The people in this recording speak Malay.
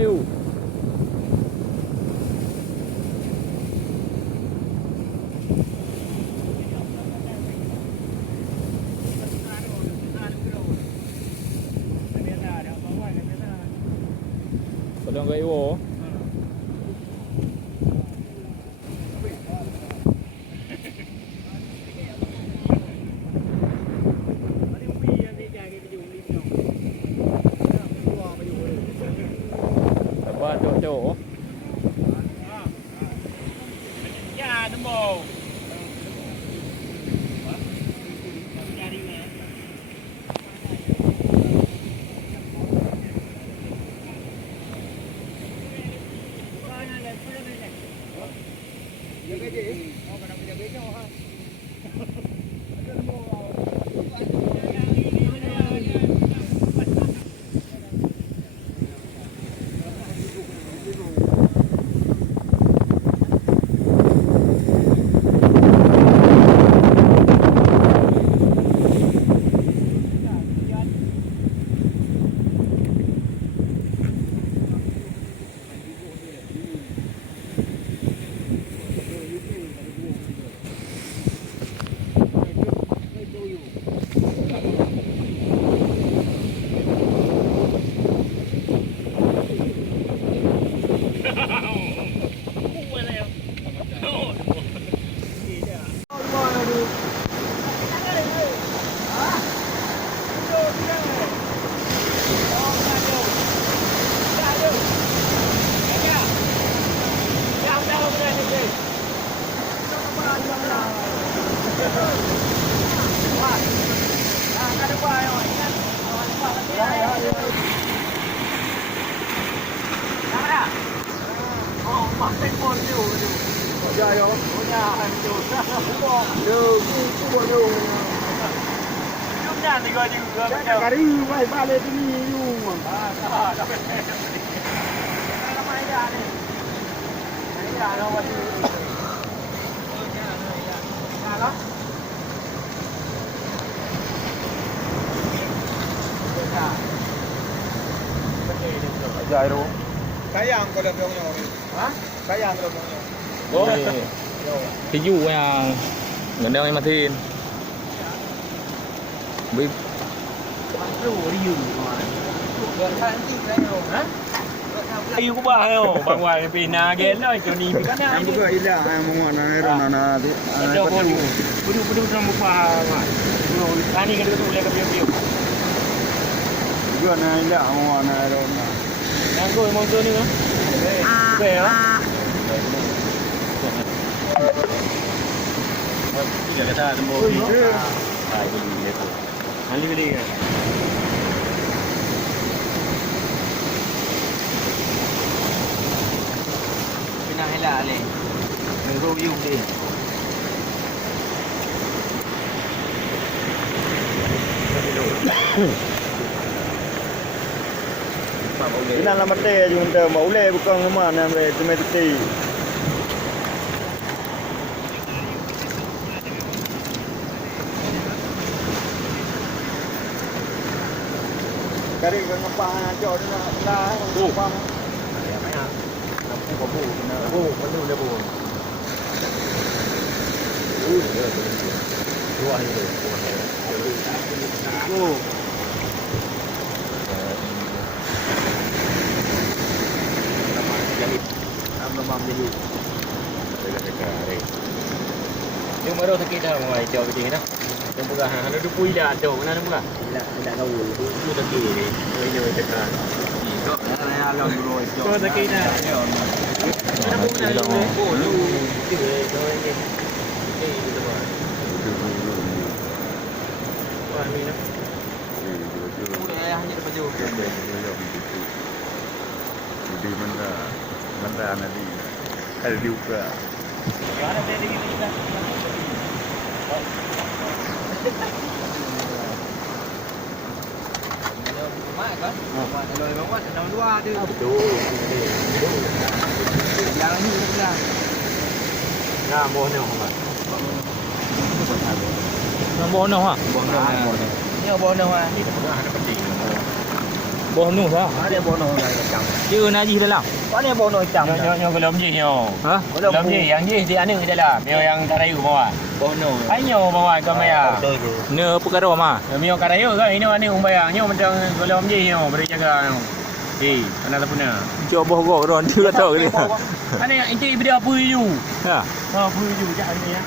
kayu. Tolong kayu. Chỗ nhà nó mồ dài đúng không? Sayang ko lang yung yun. Ha? Sayang ko lang yung yun. Thí dụ là gần đây mà thì bị yêu của bà không bà ngoài vì na ghén rồi chỗ này cái này Ang buka ila ang mga nangyari na ada bodoh sama bà ngoài tani kan tu boleh ke biu Juga na ila ang mga nangyari na. yang kau mau tu ni kan okey ah tidak kata ada mau ni ali beli kan pinahila ali nero yung di Pinalamatay yung maulay bukang naman na may tumetiti. Kari kang ngapahan jo na ngapang. ya maya lampu babu kena perlu dia pun dua hari tu Nam jadi. Nhưng mà đâu thì kia đâu ngoài chờ cái gì đó. Đừng có hàng nó được vui là đồ nó đúng không? Là đâu vui được gì thì bây giờ thì là có cái kia nè. Nó cũng là luôn cổ luôn chứ thôi đi. Đi được rồi. Qua đi đó. Udah hanya dapat jauh. Di mana nanti ada juga. Ada tadi kita. Mak kan? Mak kalau bawa dalam dua tu. Betul. Yang ni sudah. Nah, bono mak. nó bono hả? Bono. Ni bono ah. Ni tak ada penting. Bố không nung sao? Ada bono này chẳng. Chứ na gì đây nào? Có này bono chẳng. Nyo belum je nyo. Hả? Belum je yang je di anu je lah. Mio yang karayu bawa. Bono. Ai nyo bawa ke maya. Nơ pukaro mà. Mio karayu ke ini anu umbaya. Nyo macam belum je nyo beri jaga. Di, ana tak punya. Cho bố gỗ rồi chưa tao cái gì. Ana yang inti dia apa you? Ha. Ha, apa you jak ni ya.